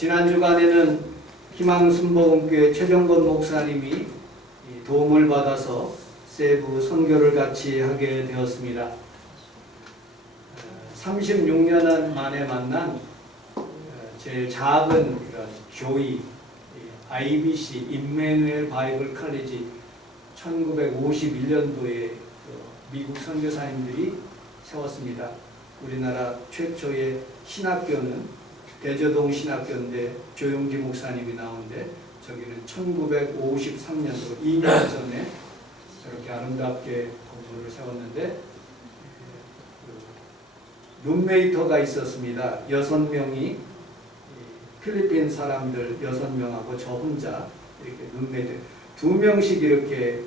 지난 주간에는 희망순복음교회 최정건 목사님이 도움을 받아서 세부 선교를 같이 하게 되었습니다. 36년 만에 만난 제일 작은 그런 교회 IBC 임마누엘 바이블 칼리지 1951년도에 미국 선교사님들이 세웠습니다. 우리나라 최초의 신학교는 대저동 신학교인데 조용기 목사님이 나오는데 저기는 1953년도 2년 전에 저렇게 아름답게 건물을 세웠는데 룸메이터가 있었습니다. 6명이 필리핀 사람들 6명하고 저 혼자 이렇게 룸메이트 2명씩 이렇게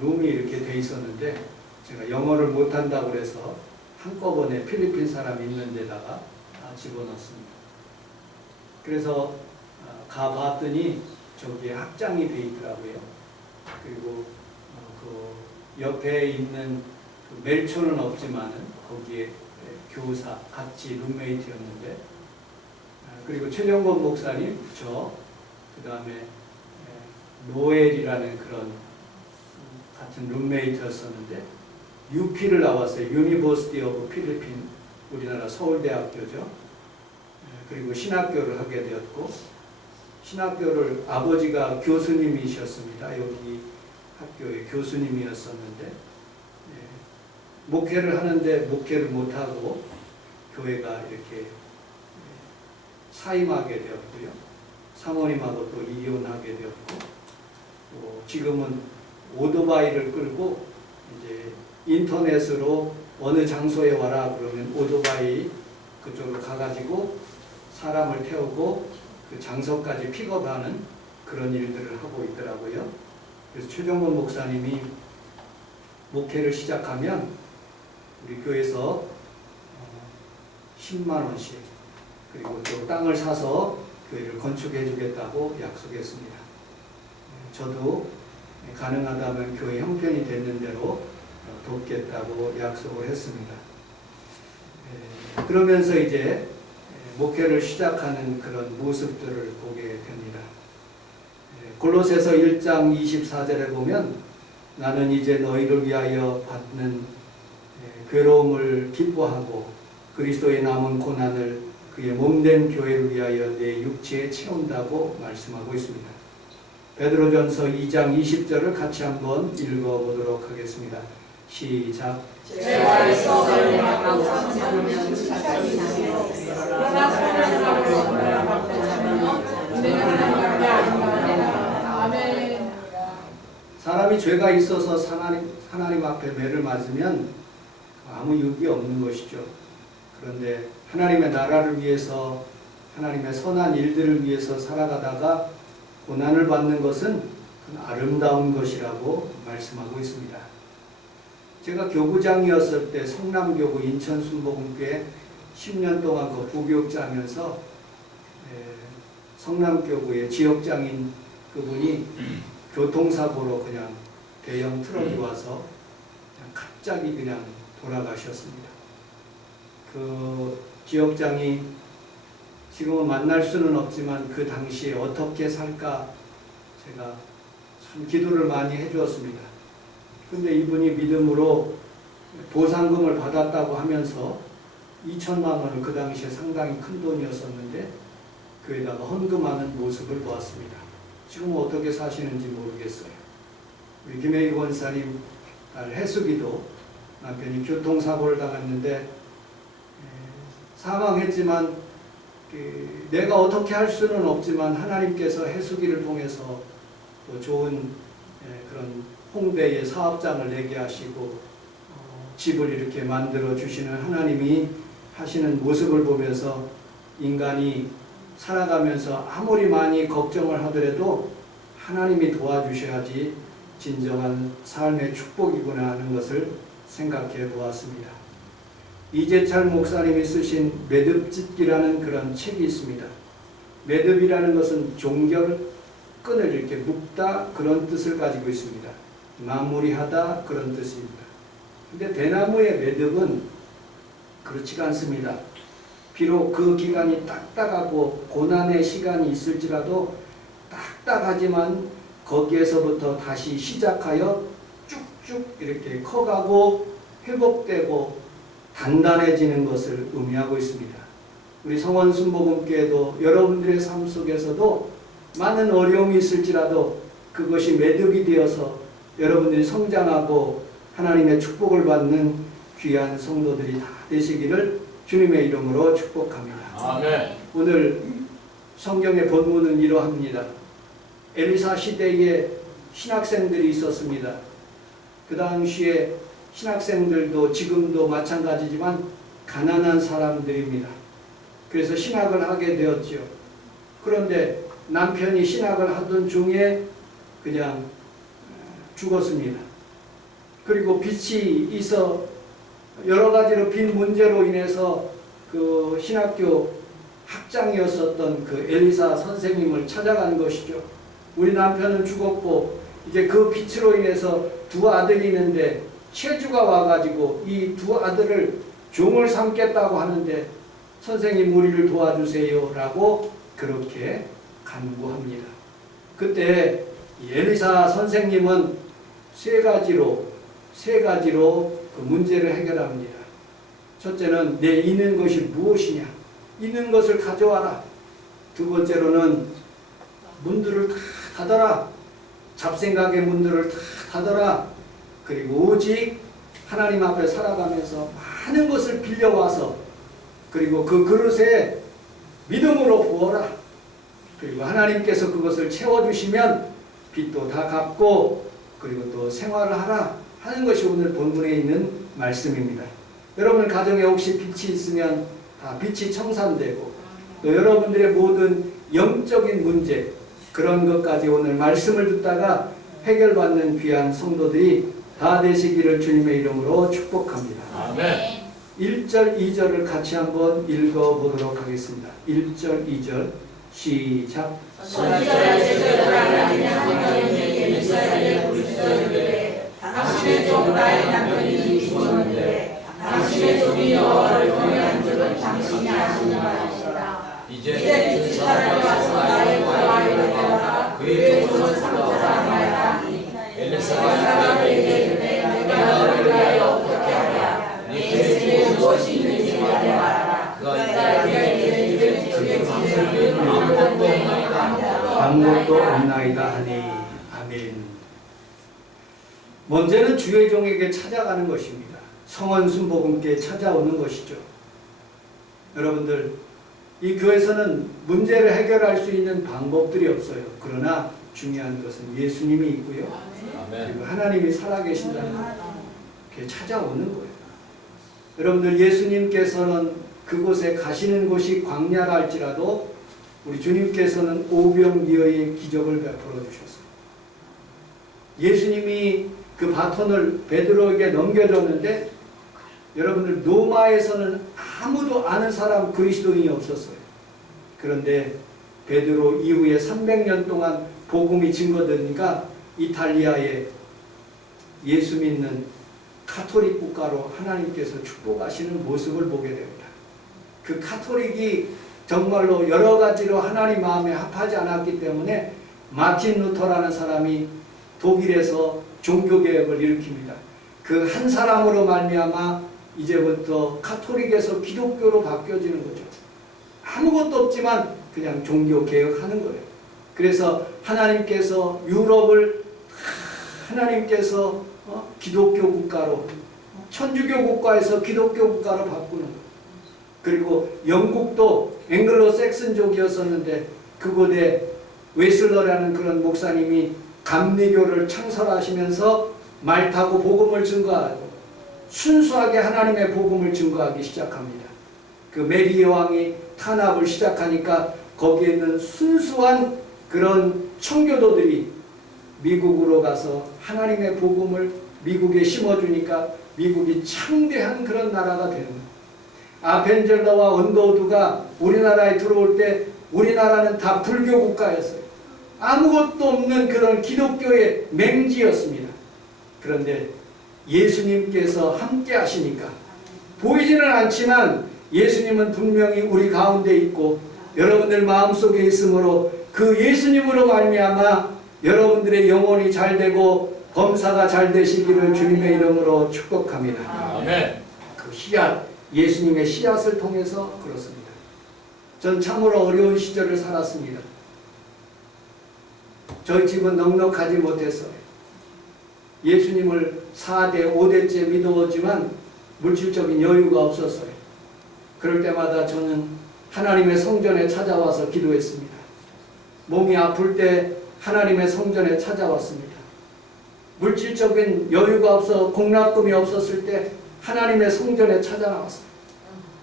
룸이 이렇게 돼 있었는데 제가 영어를 못한다고 그래서 한꺼번에 필리핀 사람 있는 데다가 집어넣습니다. 그래서 가봤더니 저기에 학장이 돼 있더라고요. 그리고 그 옆에 있는 그 멜초는 없지만은 거기에 교사 같이 룸메이트였는데 그리고 최정건 목사님 그 다음에 노엘이라는 그런 같은 룸메이트였었는데 UP를 나왔어요. 유니버시티 오브 필리핀 우리나라 서울대학교죠. 그리고 신학교를 하게 되었고 신학교를 아버지가 교수님이셨습니다. 여기 학교의 교수님이었었는데 목회를 하는데 목회를 못하고 교회가 이렇게 사임하게 되었고요. 사모님하고 또 이혼하게 되었고 또 지금은 오토바이를 끌고 이제 인터넷으로 어느 장소에 와라 그러면 오토바이 그쪽으로 가가지고 사람을 태우고 그 장소까지 픽업하는 그런 일들을 하고 있더라고요. 그래서 최정건 목사님이 목회를 시작하면 우리 교회에서 10만 원씩 그리고 또 땅을 사서 교회를 건축해 주겠다고 약속했습니다. 저도 가능하다면 교회 형편이 되는 대로 돕겠다고 약속을 했습니다. 그러면서 이제 목회를 시작하는 그런 모습들을 보게 됩니다. 골로새서 1장 24절에 보면 나는 이제 너희를 위하여 받는 괴로움을 기뻐하고 그리스도의 남은 고난을 그의 몸된 교회를 위하여 내 육체에 채운다고 말씀하고 있습니다. 베드로전서 2장 20절을 같이 한번 읽어보도록 하겠습니다. 시작. 죄가 있어 너희가 참으면 자신이 나며 그러나 사랑하고 받고 아멘. 사람이 죄가 있어서 하나님 앞에 매를 맞으면 아무 유익이 없는 것이죠. 그런데 하나님의 나라를 위해서 하나님의 선한 일들을 위해서 살아가다가 고난을 받는 것은 아름다운 것이라고 말씀하고 있습니다. 제가 교구장이었을 때 성남교구 인천순복음교회 10년 동안 그 부교육자 하면서 성남교구의 지역장인 그분이 교통사고로 그냥 대형 트럭이 와서 그냥 갑자기 그냥 돌아가셨습니다. 그 지역장이 지금은 만날 수는 없지만 그 당시에 어떻게 살까 제가 참 기도를 많이 해주었습니다. 근데 이분이 믿음으로 보상금을 받았다고 하면서 2천만 원을 그 당시에 상당히 큰 돈이었었는데 교회에다가 헌금하는 모습을 보았습니다. 지금 어떻게 사시는지 모르겠어요. 우리 김혜희 권사님 딸 해숙이도 남편이 교통사고를 당했는데 사망했지만 내가 어떻게 할 수는 없지만 하나님께서 해숙이를 통해서 또 좋은 그런 홍대에 사업장을 내게 하시고 집을 이렇게 만들어 주시는 하나님이 하시는 모습을 보면서 인간이 살아가면서 아무리 많이 걱정을 하더라도 하나님이 도와주셔야지 진정한 삶의 축복이구나 하는 것을 생각해 보았습니다. 이재철 목사님이 쓰신 매듭짓기라는 그런 책이 있습니다. 매듭이라는 것은 종결, 끈을 이렇게 묶다 그런 뜻을 가지고 있습니다. 마무리하다 그런 뜻입니다. 근데 대나무의 매듭은 그렇지가 않습니다. 비록 그 기간이 딱딱하고 고난의 시간이 있을지라도 딱딱하지만 거기에서부터 다시 시작하여 쭉쭉 이렇게 커가고 회복되고 단단해지는 것을 의미하고 있습니다. 우리 성원 순복음교회도 여러분들의 삶 속에서도 많은 어려움이 있을지라도 그것이 매듭이 되어서 여러분들이 성장하고 하나님의 축복을 받는 귀한 성도들이 다 되시기를 주님의 이름으로 축복합니다. 아멘. 오늘 성경의 본문은 이러합니다. 엘리사 시대에 신학생들이 있었습니다. 그 당시에 신학생들도 지금도 마찬가지지만 가난한 사람들입니다. 그래서 신학을 하게 되었죠. 그런데 남편이 신학을 하던 중에 그냥 죽었습니다. 그리고 빚이 있어 여러 가지로 빚 문제로 인해서 그 신학교 학장이었었던 그 엘리사 선생님을 찾아간 것이죠. 우리 남편은 죽었고 이제 그 빚으로 인해서 두 아들이 있는데 채주가 와가지고 이 두 아들을 종을 삼겠다고 하는데 선생님 우리를 도와주세요 라고 그렇게 간구합니다. 그때 엘리사 선생님은 세 가지로 그 문제를 해결합니다. 첫째는 내 있는 것이 무엇이냐? 있는 것을 가져와라. 두 번째로는 문들을 다 닫아라. 잡생각의 문들을 다 닫아라. 그리고 오직 하나님 앞에 살아가면서 많은 것을 빌려와서 그리고 그 그릇에 믿음으로 부어라. 그리고 하나님께서 그것을 채워주시면 빚도 다 갚고 그리고 또 생활을 하라 하는 것이 오늘 본문에 있는 말씀입니다. 여러분 가정에 혹시 빚이 있으면 다 빚이 청산되고 또 여러분들의 모든 영적인 문제 그런 것까지 오늘 말씀을 듣다가 해결받는 귀한 성도들이 다 되시기를 주님의 이름으로 축복합니다. 아멘. 1절, 2절을 같이 한번 읽어보도록 하겠습니다. 1절, 2절 시작. 당신의 종 나의 남편이 죽었는데 당신의 종이 여호와를 경외한 줄은 당신이 아시는 바이시다. 이제 그 사람이 와서 나의 고아를 데려라. 그의 종은 상처를 안하였다니 엘리사가 그에게 이르되 내가 너를 위하여 어떻게 하랴. 내 집에 무엇이 있는지 말해라. 그가 이르되 이를 집에 방설기는 아무것도 없나이다 하니 아멘. 먼저는 주의 종에게 찾아가는 것입니다. 성원 순복음께 찾아오는 것이죠. 여러분들 이 교회에서는 문제를 해결할 수 있는 방법들이 없어요. 그러나 중요한 것은 예수님이 있고요. 그리고 하나님이 살아계신다는 게 찾아오는 거예요. 여러분들 예수님께서는 그곳에 가시는 곳이 광야라 할지라도 우리 주님께서는 오병이어의 기적을 베풀어 주셨어요. 예수님이 그 바톤을 베드로에게 넘겨줬는데 여러분들 로마에서는 아무도 아는 사람 그리스도인이 없었어요. 그런데 베드로 이후에 300년 동안 복음이 증거되니까 이탈리아에 예수 믿는 카톨릭 국가로 하나님께서 축복하시는 모습을 보게 됩니다. 그 카톨릭이 정말로 여러 가지로 하나님 마음에 합하지 않았기 때문에 마틴 루터라는 사람이 독일에서 종교개혁을 일으킵니다. 그 한 사람으로 말미암아 이제부터 카톨릭에서 기독교로 바뀌어지는 거죠. 아무것도 없지만 그냥 종교개혁하는 거예요. 그래서 하나님께서 유럽을 하나님께서 기독교 국가로 천주교 국가에서 기독교 국가로 바꾸는 거예요. 그리고 영국도 앵글로 섹슨족이었었는데 그곳에 웨슬러라는 그런 목사님이 감리교를 창설하시면서 말 타고 복음을 증거하고 순수하게 하나님의 복음을 증거하기 시작합니다. 그 메리 여왕이 탄압을 시작하니까 거기에 있는 순수한 그런 청교도들이 미국으로 가서 하나님의 복음을 미국에 심어주니까 미국이 창대한 그런 나라가 되는 거예요. 아벤젤러와 언더우드가 우리나라에 들어올 때 우리나라는 다 불교 국가였어요. 아무것도 없는 그런 기독교의 맹지였습니다. 그런데 예수님께서 함께 하시니까 보이지는 않지만 예수님은 분명히 우리 가운데 있고 여러분들 마음속에 있으므로 그 예수님으로 말미암아 여러분들의 영혼이 잘 되고 범사가 잘 되시기를 주님의 이름으로 축복합니다. 아멘. 그 씨앗, 예수님의 씨앗을 통해서 그렇습니다. 전 참으로 어려운 시절을 살았습니다. 저희 집은 넉넉하지 못했어요. 예수님을 4대, 5대째 믿어오지만 물질적인 여유가 없었어요. 그럴 때마다 저는 하나님의 성전에 찾아와서 기도했습니다. 몸이 아플 때 하나님의 성전에 찾아왔습니다. 물질적인 여유가 없어 공납금이 없었을 때 하나님의 성전에 찾아나왔어요.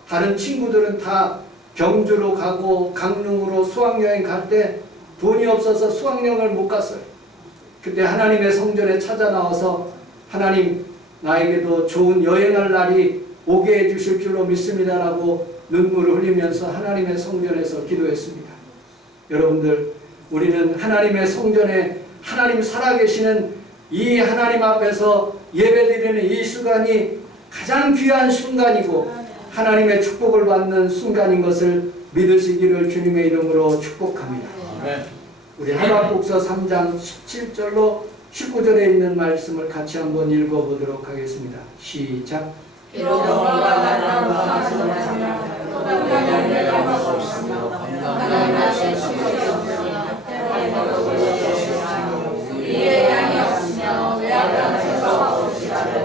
다른 친구들은 다 경주로 가고 강릉으로 수학여행 갈 때 돈이 없어서 수학여행을 못 갔어요. 그때 하나님의 성전에 찾아나와서 하나님 나에게도 좋은 여행할 날이 오게 해주실 줄로 믿습니다라고 눈물을 흘리면서 하나님의 성전에서 기도했습니다. 여러분들, 우리는 하나님의 성전에 하나님 살아계시는 이 하나님 앞에서 예배드리는 이 순간이 가장 귀한 순간이고 하나님의 축복을 받는 순간인 것을 믿으시기를 주님의 이름으로 축복합니다. 아멘. 우리 하박국서 3장 17절로 19절에 있는 말씀을 같이 한번 읽어보도록 하겠습니다. 시작. 비록 영화가 나를 원하시는 또 열매가 없으며 건강한 맛의 수익이 없으며 때로 올려주시며 우리의 양이 없으며 외압한 새가 없으시라도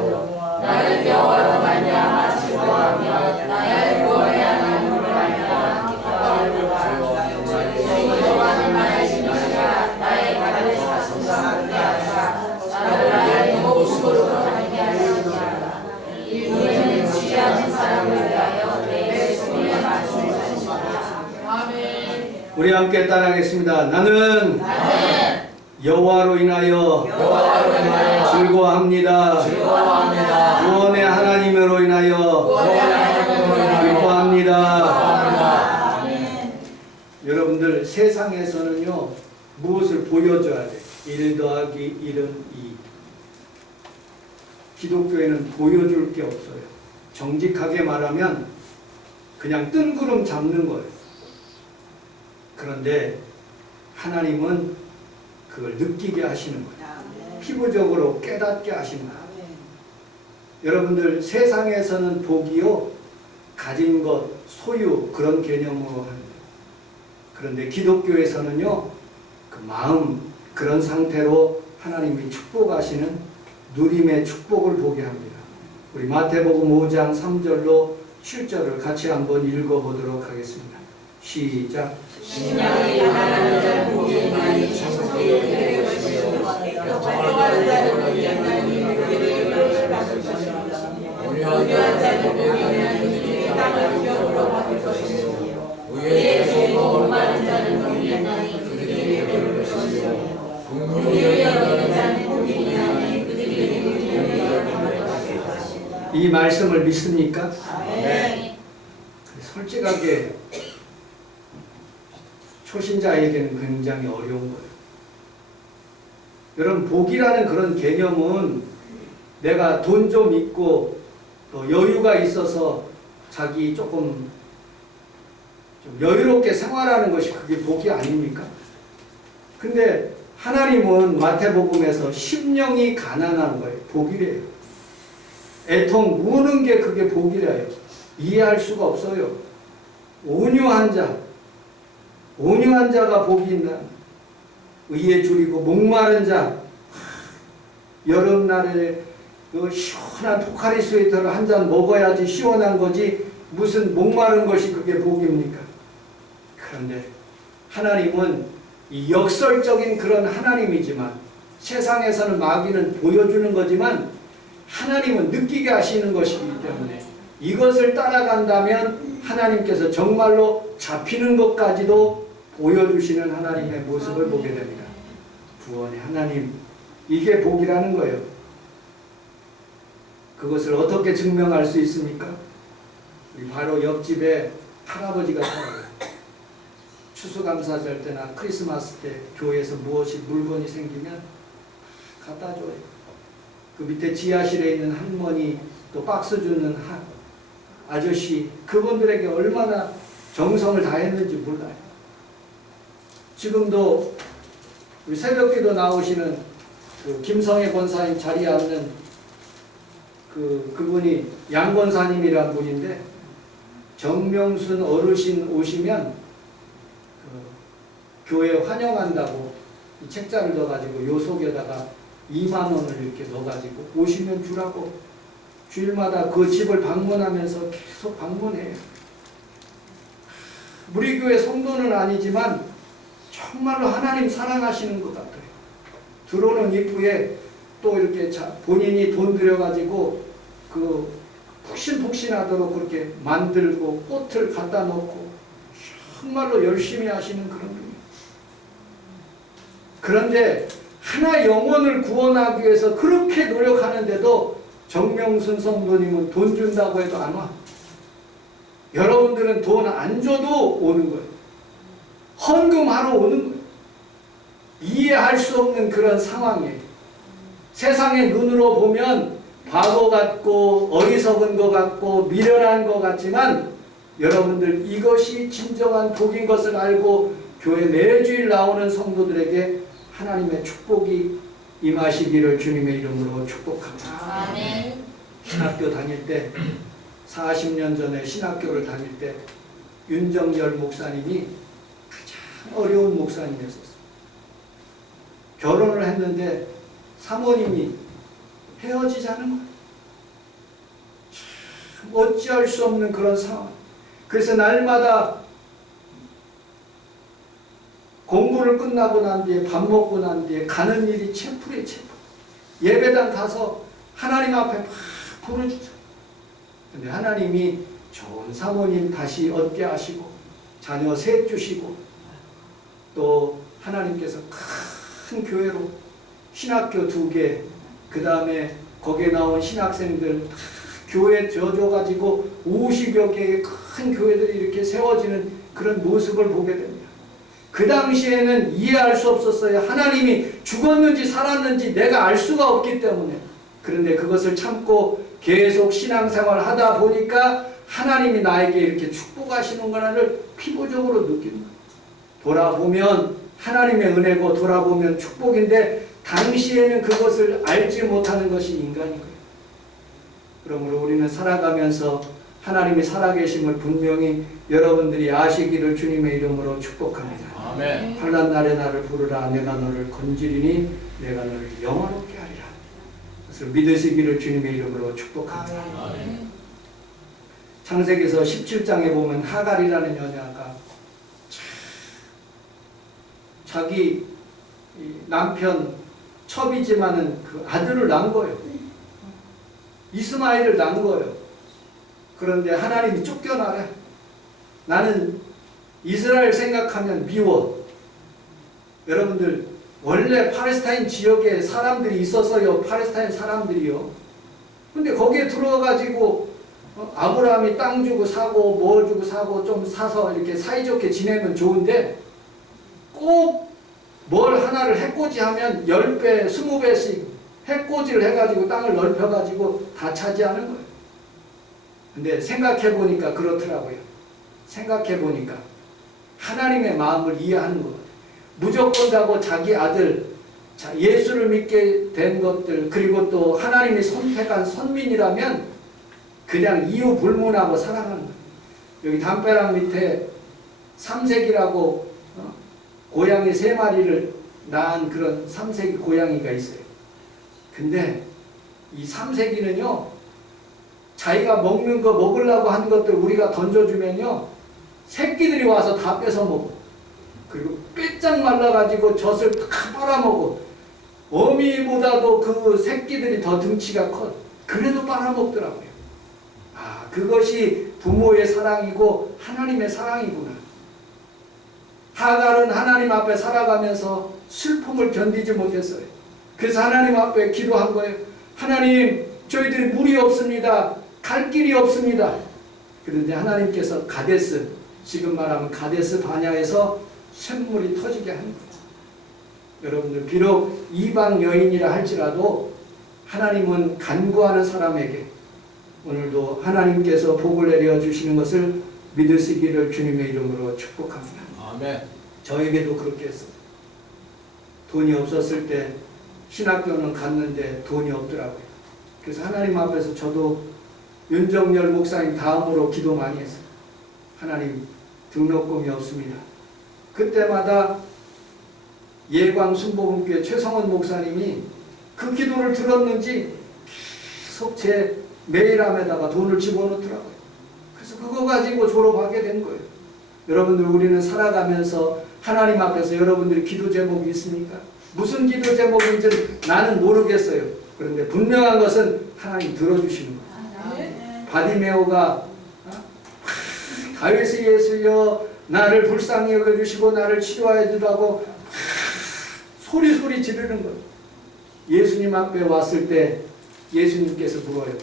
나를 여호와로 말미암아 즐거워하며 나의 구원의 하나님으로 말미암아 기뻐하리로다. 여호와는 나의 진리시라 나의 가를 사슴과 함께하사 나를 나의 목숨으로 다니게 하시리라. 이분은 취하는 사람을 위하여 내 손에 맞추셨습니다. 아멘. 우리 함께 따라하겠습니다. 나는 여호와로 인하여 즐거워합니다. 구원의 하나님으로 인하여 기뻐합니다. 여러분들, 세상에서는요 무엇을 보여줘야 돼? 1 더하기 1은 2. 기독교에는 보여줄 게 없어요. 정직하게 말하면 그냥 뜬구름 잡는 거예요. 그런데 하나님은 그걸 느끼게 하시는 거예요. 피부적으로 깨닫게 하시는 거예요. 여러분들, 세상에서는 복이요 가진 것, 소유 그런 개념으로 합니다. 그런데 기독교에서는요 그 마음, 그런 상태로 하나님이 축복하시는 누림의 축복을 보게 합니다. 우리 마태복음 5장 3절로 7절을 같이 한번 읽어보도록 하겠습니다. 시작. 신령이 가난한 자는 복이 많이 천국에 이르게 되시고 걱정하는 자는 복이 많이 그들에게 받을 것이며 온유한 자는 복이 많이 땅을 기업으로 받을 것이고 의에 죄고 목마른 자는 복이 많이 그들에게 배울 것이고 긍휼히 여기는 자는 복이 많이 그들에게 긍휼히 받을 것이고. 이 말씀을 믿습니까? 네. 솔직하게 초신자에게는 굉장히 어려운 거예요. 여러분, 복이라는 그런 개념은 내가 돈 좀 있고 또 여유가 있어서 자기 조금 좀 여유롭게 생활하는 것이 그게 복이 아닙니까? 근데 하나님은 마태복음에서 심령이 가난한 거예요. 복이래요. 애통 우는 게 그게 복이래요. 이해할 수가 없어요. 온유한 자가 복이 있나? 의에 줄이고 목마른 자, 여름날에 그 시원한 포카리 스웨터를 한 잔 먹어야지 시원한 거지 무슨 목마른 것이 그게 복입니까? 그런데 하나님은 이 역설적인 그런 하나님이지만, 세상에서는 마귀는 보여주는 거지만 하나님은 느끼게 하시는 것이기 때문에 이것을 따라간다면 하나님께서 정말로 잡히는 것까지도 보여주시는 하나님의 모습을 보게 됩니다. 구원의 하나님, 이게 복이라는 거예요. 그것을 어떻게 증명할 수 있습니까? 바로 옆집에 할아버지가 살아요. 추수감사절 때나 크리스마스 때 교회에서 무엇이 물건이 생기면 갖다 줘요. 그 밑에 지하실에 있는 할머니, 또 박스 주는 아저씨 그분들에게 얼마나 정성을 다했는지 몰라요. 지금도 우리 새벽기도 나오시는 그 김성애 권사님 자리에 앉는 그분이 양 권사님이란 분인데, 정명순 어르신 오시면 교회 환영한다고 이 책자를 넣어가지고 요 속에다가 2만 원을 이렇게 넣어가지고 오시면 주라고 주일마다 그 집을 방문하면서 계속 방문해요. 우리 교회 성도는 아니지만 정말로 하나님 사랑하시는 것 같아요. 들어오는 입구에 또 이렇게 본인이 돈 들여가지고 그 푹신푹신하도록 그렇게 만들고 꽃을 갖다 놓고 정말로 열심히 하시는 그런 분이에요. 그런데 하나 영혼을 구원하기 위해서 그렇게 노력하는데도 정명순 성도님은 돈 준다고 해도 안 와. 여러분들은 돈 안 줘도 오는 거예요. 헌금하러 오는 거예요. 이해할 수 없는 그런 상황이에요. 세상의 눈으로 보면 바보 같고 어리석은 것 같고 미련한 것 같지만, 여러분들 이것이 진정한 복인 것을 알고 교회 매주일 나오는 성도들에게 하나님의 축복이 임하시기를 주님의 이름으로 축복합니다. 아멘. 신학교 다닐 때 40년 전에 신학교를 다닐 때 윤정열 목사님이 가장 어려운 목사님이었어요. 결혼을 했는데 사모님이 헤어지자는 거예요. 참 어찌할 수 없는 그런 상황. 그래서 날마다 공부를 끝나고 난 뒤에 밥 먹고 난 뒤에 가는 일이 채플이에요. 채플. 예배당 가서 하나님 앞에 막 부르짖어요. 근데 하나님이 좋은 사모님 다시 얻게 하시고 자녀 셋 주시고, 또 하나님께서 큰 교회로 신학교 2개, 그 다음에 거기에 나온 신학생들 교회 지어줘가지고 50여 개의 큰 교회들이 이렇게 세워지는 그런 모습을 보게 됩니다. 그 당시에는 이해할 수 없었어요. 하나님이 죽었는지 살았는지 내가 알 수가 없기 때문에. 그런데 그것을 참고 계속 신앙생활 하다 보니까 하나님이 나에게 이렇게 축복하시는 거를 피부적으로 느끼는 거예요. 돌아보면 하나님의 은혜고 돌아보면 축복인데 당시에는 그것을 알지 못하는 것이 인간인 거예요. 그러므로 우리는 살아가면서 하나님이 살아계심을 분명히 여러분들이 아시기를 주님의 이름으로 축복합니다. 아멘. 환난 날에 나를 부르라. 내가 너를 건지리니 내가 너를 영화롭게 하리라. 그것을 믿으시기를 주님의 이름으로 축복합니다. 아멘. 창세기서 17장에 보면 하갈이라는 여자가 자기 남편 첩이지만은 그 아들을 낳은 거예요. 이스마엘을 낳은 거예요. 그런데 하나님이 쫓겨나래. 나는 이스라엘 생각하면 미워. 여러분들 원래 팔레스타인 지역에 사람들이 있었어요. 팔레스타인 사람들이요. 근데 거기에 들어가가지고 아브라함이 땅 주고 사고 뭐 주고 사고 좀 사서 이렇게 사이좋게 지내면 좋은데, 꼭 뭘 하나를 해코지하면 10배, 20배씩 해코지를 해가지고 땅을 넓혀가지고 다 차지하는 거예요. 근데 생각해보니까 그렇더라고요. 생각해보니까 하나님의 마음을 이해하는 것 같아요. 무조건다고 자기 아들, 예수를 믿게 된 것들, 그리고 또 하나님이 선택한 선민이라면 그냥 이유 불문하고 살아가는 거예요. 여기 담벼락 밑에 삼색이라고 고양이 3마리를 낳은 그런 삼색이 고양이가 있어요. 근데 이 삼색이는요, 자기가 먹는 거 먹으려고 한 것들 우리가 던져주면요, 새끼들이 와서 다 뺏어 먹어. 그리고 빼짝 말라가지고 젖을 다 빨아먹어. 어미보다도 그 새끼들이 더 등치가 커. 그래도 빨아먹더라고요. 아, 그것이 부모의 사랑이고 하나님의 사랑이구나. 하갈은 하나님 앞에 살아가면서 슬픔을 견디지 못했어요. 그래서 하나님 앞에 기도한 거예요. 하나님, 저희들이 물이 없습니다. 갈 길이 없습니다. 그런데 하나님께서 가데스, 지금 말하면 가데스 바냐에서 샘물이 터지게 하는 거예요. 여러분들 비록 이방 여인이라 할지라도 하나님은 간구하는 사람에게 오늘도 하나님께서 복을 내려 주시는 것을 믿으시기를 주님의 이름으로 축복합니다. 아멘. 저에게도 그렇게 했어요. 돈이 없었을 때 신학교는 갔는데 돈이 없더라고요. 그래서 하나님 앞에서 저도 윤정열 목사님 다음으로 기도 많이 했어요. 하나님, 등록금이 없습니다. 그때마다 예광 순복음교회 최성원 목사님이 그 기도를 들었는지 계속 제 메일함에다가 돈을 집어넣더라고요. 그래서 그거 가지고 졸업하게 된 거예요. 여러분들, 우리는 살아가면서 하나님 앞에서 여러분들이 기도 제목이 있습니까? 무슨 기도 제목인지 나는 모르겠어요. 그런데 분명한 것은 하나님 들어주시는 거예요. 바디메오가 다윗의 예수여 나를 불쌍히 여겨주시고 나를 치료하여 주라고 소리 지르는 거예요. 예수님 앞에 왔을 때 예수님께서 물어요.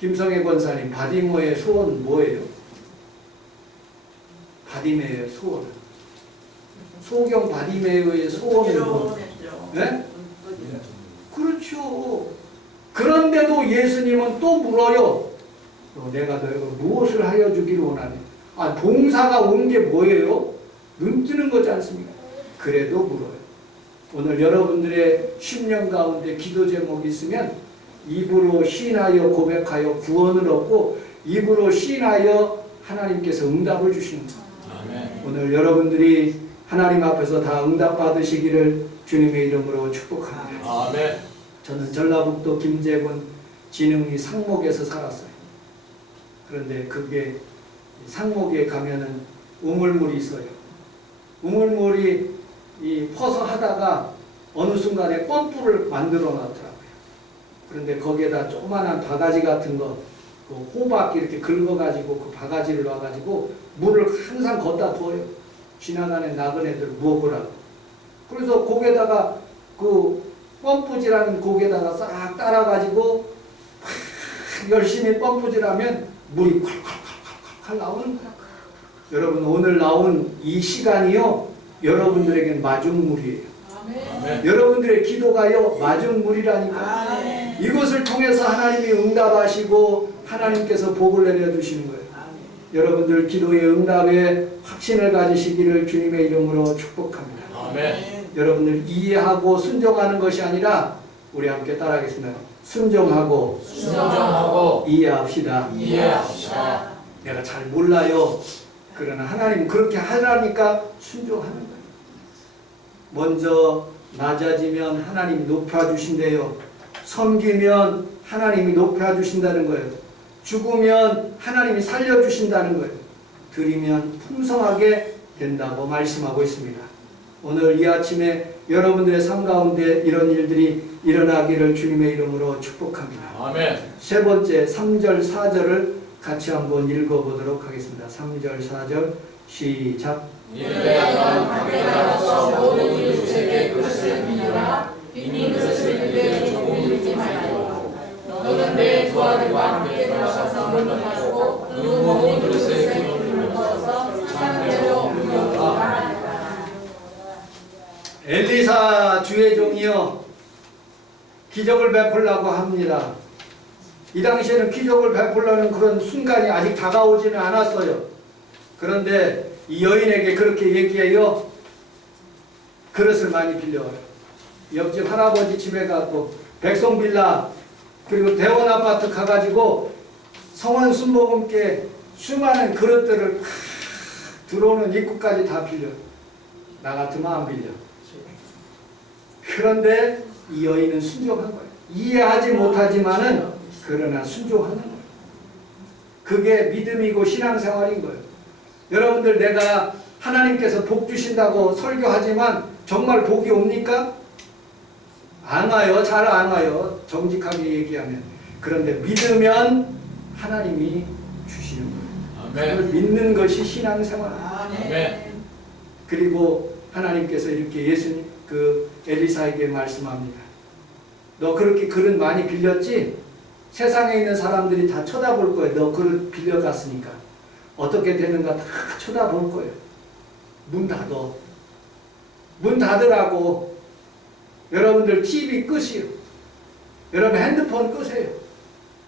김성애 권사님, 바디메오의 소원은 뭐예요? 바디메오의 소원. 소경 바디메오의 소원은 뭐? 네? 그렇죠. 그런데도 예수님은 또 물어요. 내가 너에게 무엇을 하여 주기를 원하네. 봉사가 온 게 뭐예요? 눈 뜨는 거지 않습니까? 그래도 물어요. 오늘 여러분들의 10년 가운데 기도 제목이 있으면 입으로 시인하여 고백하여 구원을 얻고 입으로 시인하여 하나님께서 응답을 주시는 거예요. 아멘. 오늘 여러분들이 하나님 앞에서 다 응답 받으시기를 주님의 이름으로 축복합니다. 아멘. 저는 전라북도 김제군 진흥리 상목에서 살았어요. 그런데 그게 상목에 가면은 우물물이 있어요. 우물물이 퍼서 하다가 어느 순간에 펌프를 만들어 놨더라고요. 그런데 거기에다 조그만한 바가지 같은 거, 그 호박 이렇게 긁어가지고 그 바가지를 놔가지고 물을 항상 걷다 부어요. 지나가는 나그네들 먹으라고. 그래서 거기에다가 그 펌프질하는 고개다가 싹 따라가지고 열심히 펌프질하면 물이 콸콸콸콸콸 나오는 거예요. 여러분, 오늘 나온 이 시간이요, 여러분들에겐 마중물이에요. 아멘. 여러분들의 기도가요, 마중물이라니까. 이것을 통해서 하나님이 응답하시고 하나님께서 복을 내려주시는 거예요. 여러분들 기도의 응답에 확신을 가지시기를 주님의 이름으로 축복합니다. 아멘. 여러분들 이해하고 순종하는 것이 아니라 우리 함께 따라하겠습니다. 순종하고 이해합시다. 내가 잘 몰라요. 그러나 하나님 그렇게 하라니까 순종하는 거예요. 먼저 낮아지면 하나님 높여주신대요. 섬기면 하나님이 높여주신다는 거예요. 죽으면 하나님이 살려주신다는 거예요. 드리면 풍성하게 된다고 말씀하고 있습니다. 오늘 이 아침에 여러분들의 삶 가운데 이런 일들이 일어나기를 주님의 이름으로 축복합니다. 아멘. 세 번째 3절 4절을 같이 한번 읽어보도록 하겠습니다. 3절 4절 시작. 이르되 밖에 나가서 모든 이웃에게 그릇을 비우라. 빈 그릇을 비우되 조금 잃지 말고 너는 내 두 아들과 함께 들어가서 물을 가지고 그 모든 그릇에 기름을 부어서 상대로 비우라. 엘리사 주의 종이여 기적을 베풀라고 합니다. 이 당시에는 기적을 베풀려는 그런 순간이 아직 다가오지는 않았어요. 그런데 이 여인에게 그렇게 얘기해요. 그릇을 많이 빌려와요. 옆집 할아버지 집에 가고 백송빌라 그리고 대원아파트 가가지고 성원 순복음께 수많은 그릇들을 들어오는 입구까지 다 빌려요. 나 같으면 안 빌려. 그런데 이 여인은 순종한 거예요. 이해하지 못하지만은 그러나 순종하는 거예요. 그게 믿음이고 신앙생활인 거예요. 여러분들, 내가 하나님께서 복 주신다고 설교하지만 정말 복이 옵니까? 안 와요. 잘 안 와요. 정직하게 얘기하면. 그런데 믿으면 하나님이 주시는 거예요. 그걸 믿는 것이 신앙생활이에요. 아멘. 그리고 하나님께서 이렇게 예수님 엘리사에게 말씀합니다. 너 그렇게 그릇 많이 빌렸지? 세상에 있는 사람들이 다 쳐다볼 거예요. 너 그릇 빌려갔으니까. 어떻게 되는가 다 쳐다볼 거예요. 문 닫어. 문 닫으라고. 여러분들 TV 끄시오. 여러분 핸드폰 끄세요.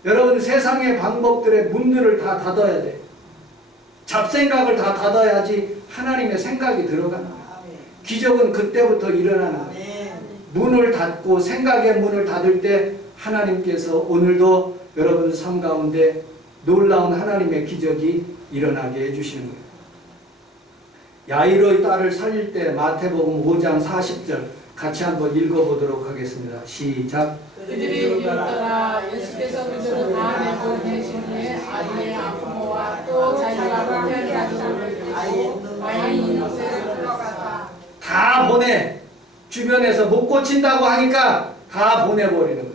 여러분 세상의 방법들의 문들을 다 닫아야 돼. 잡생각을 다 닫아야지 하나님의 생각이 들어가는 거예요. 기적은 그때부터 일어나는 거예요. 문을 닫고 생각의 문을 닫을 때 하나님께서 오늘도 여러분 삶 가운데 놀라운 하나님의 기적이 일어나게 해주시는 거예요. 야이로의 딸을 살릴 때 마태복음 5장 40절 같이 한번 읽어보도록 하겠습니다. 시작. 그들이 이르더라. 예수께서 그들을 다 내보내신 후에 아이의 부모와 또 자기와 함께 가족을 와인 있는 곳에 들어가다. 다 보내. 주변에서 못 고친다고 하니까 다 보내버리는 거예요.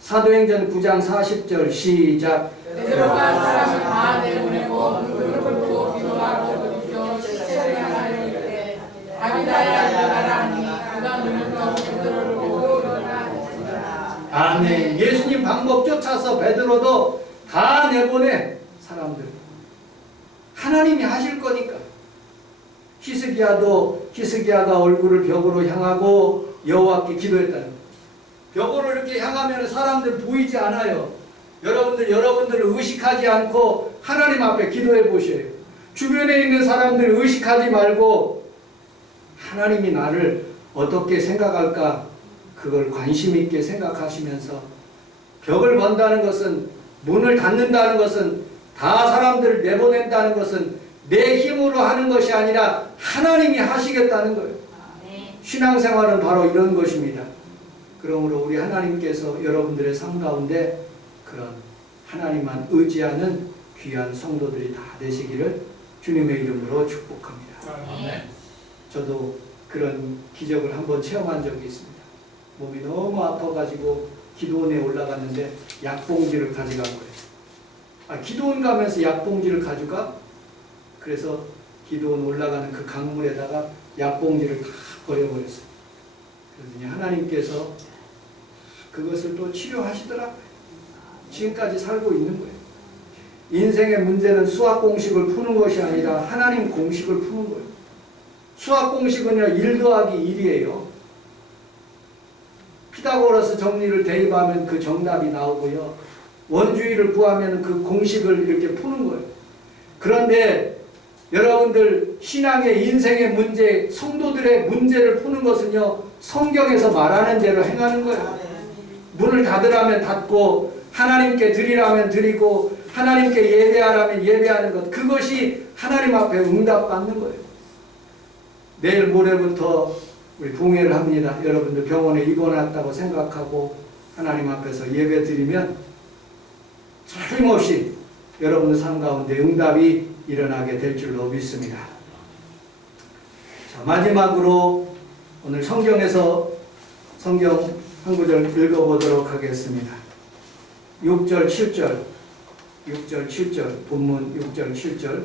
사도행전 9장 40절 시작. 베드로가 사람을 다 내보내고 무릎을 꿇고 기도하고 부르짖어 시체를 향하여 이르되 다윗아야 일어나라 하니 그가 눈을 떠 베드로를 보고 일어나니라. 아멘. 예수님 방법 쫓아서 베드로도 다 내보내. 사람들 하나님이 하실 거니까. 히스기야가 얼굴을 벽으로 향하고 여호와께 기도했다는 거예요. 벽으로 이렇게 향하면 사람들 보이지 않아요. 여러분들 의식하지 않고 하나님 앞에 기도해 보셔요. 주변에 있는 사람들 의식하지 말고 하나님이 나를 어떻게 생각할까 그걸 관심 있게 생각하시면서 벽을 건다는 것은 문을 닫는다는 것은 다 사람들을 내보낸다는 것은 내 힘으로 하는 것이 아니라 하나님이 하시겠다는 거예요. 신앙생활은 바로 이런 것입니다. 그러므로 우리 하나님께서 여러분들의 삶 가운데 그런 하나님만 의지하는 귀한 성도들이 다 되시기를 주님의 이름으로 축복합니다. 저도 그런 기적을 한번 체험한 적이 있습니다. 몸이 너무 아파가지고 기도원에 올라갔는데 약봉지를 가져간 거예요. 기도원 가면서 약봉지를 가져가? 그래서 기도원 올라가는 그 강물에다가 약봉지를 다 버려버렸어요. 그러더니 하나님께서 그것을 또 치료하시더라고요. 지금까지 살고 있는 거예요. 인생의 문제는 수학 공식을 푸는 것이 아니라 하나님 공식을 푸는 거예요. 수학 공식은요 1 더하기 1이에요. 피타고라스 정리를 대입하면 그 정답이 나오고요. 원주의를 구하면 그 공식을 이렇게 푸는 거예요. 그런데 여러분들 신앙의 인생의 문제, 성도들의 문제를 푸는 것은요 성경에서 말하는 대로 행하는 거예요. 문을 닫으라면 닫고 하나님께 드리라면 드리고 하나님께 예배하라면 예배하는 것, 그것이 하나님 앞에 응답받는 거예요. 내일 모레부터 우리 봉회를 합니다. 여러분들 병원에 입원했다고 생각하고 하나님 앞에서 예배 드리면 틀림없이 여러분들 삶 가운데 응답이 일어나게 될 줄로 믿습니다. 자, 마지막으로 오늘 성경에서 성경 한 구절 읽어보도록 하겠습니다. 6절 7절 본문 6절 7절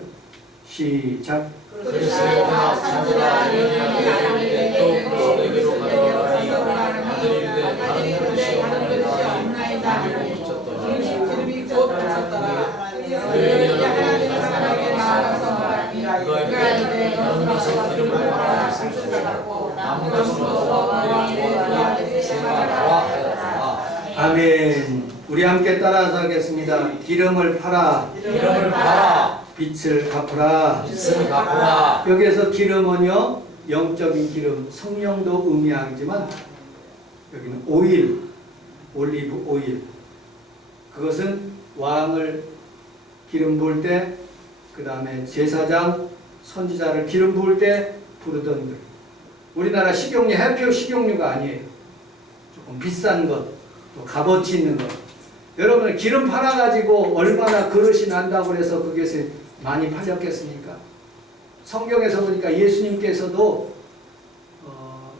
시작. 그리스도가 산지라 여인이 또 내게로 가더라. 아들이 그대 다른 것이 없나이다 하니 기름이 곧 붙였더라. 여인이 하나님 사람에게 나아가서 말하니 그가 이르되 너는 기름을 팔아 값을 받았고 남은 것으로 너희 아들에게 생활하라. 아멘. 우리 함께 따라서 하겠습니다. 기름을 팔아 빛을 갚으라. 여기에서 기름은요 영적인 기름, 성령도 의미하지만 여기는 오일, 올리브 오일. 그것은 왕을 기름 부을 때, 그 다음에 제사장, 선지자를 기름 부을 때 부르던 것. 우리나라 식용유, 해표 식용유가 아니에요. 조금 비싼 것, 또 값어치 있는 것. 여러분 기름 팔아가지고 얼마나 그릇이 난다고 해서 그것이 많이 팔렸겠습니까? 성경에서 보니까 예수님께서도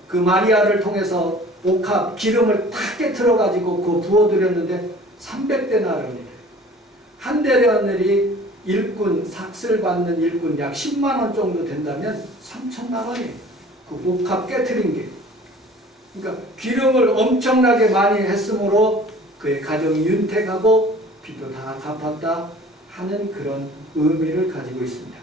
그 마리아를 통해서 옥합 기름을 탁 깨트려가지고 그거 부어드렸는데 300데나리온이래요. 한 데나리온이 일꾼, 삭슬 받는 일꾼 약 10만원 정도 된다면 3천만 원이에요. 그 옥합 깨트린 게. 그러니까 기름을 엄청나게 많이 했으므로 그의 가정이 윤택하고 빚도 다 갚았다 하는 그런 의미를 가지고 있습니다.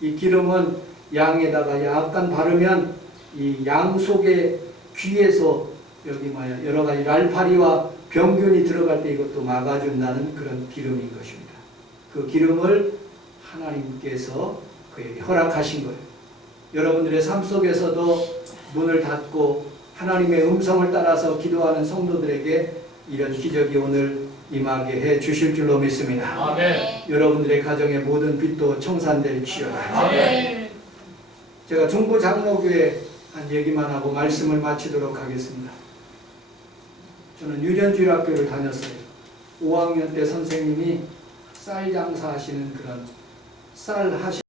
이 기름은 양에다가 약간 바르면 이 양 속의 귀에서 여기 여러 가지 날파리와 병균이 들어갈 때 이것도 막아준다는 그런 기름인 것입니다. 그 기름을 하나님께서 그에게 허락하신 거예요. 여러분들의 삶 속에서도 문을 닫고 하나님의 음성을 따라서 기도하는 성도들에게 이런 기적이 오늘 임하게 해 주실 줄로 믿습니다. 아멘. 여러분들의 가정의 모든 빚도 청산될지어다. 아멘. 제가 중부 장로교회 한 얘기만 하고 말씀을 마치도록 하겠습니다. 저는 유전주일학교를 다녔어요. 5학년 때 선생님이 쌀 장사하시는 그런 쌀 하시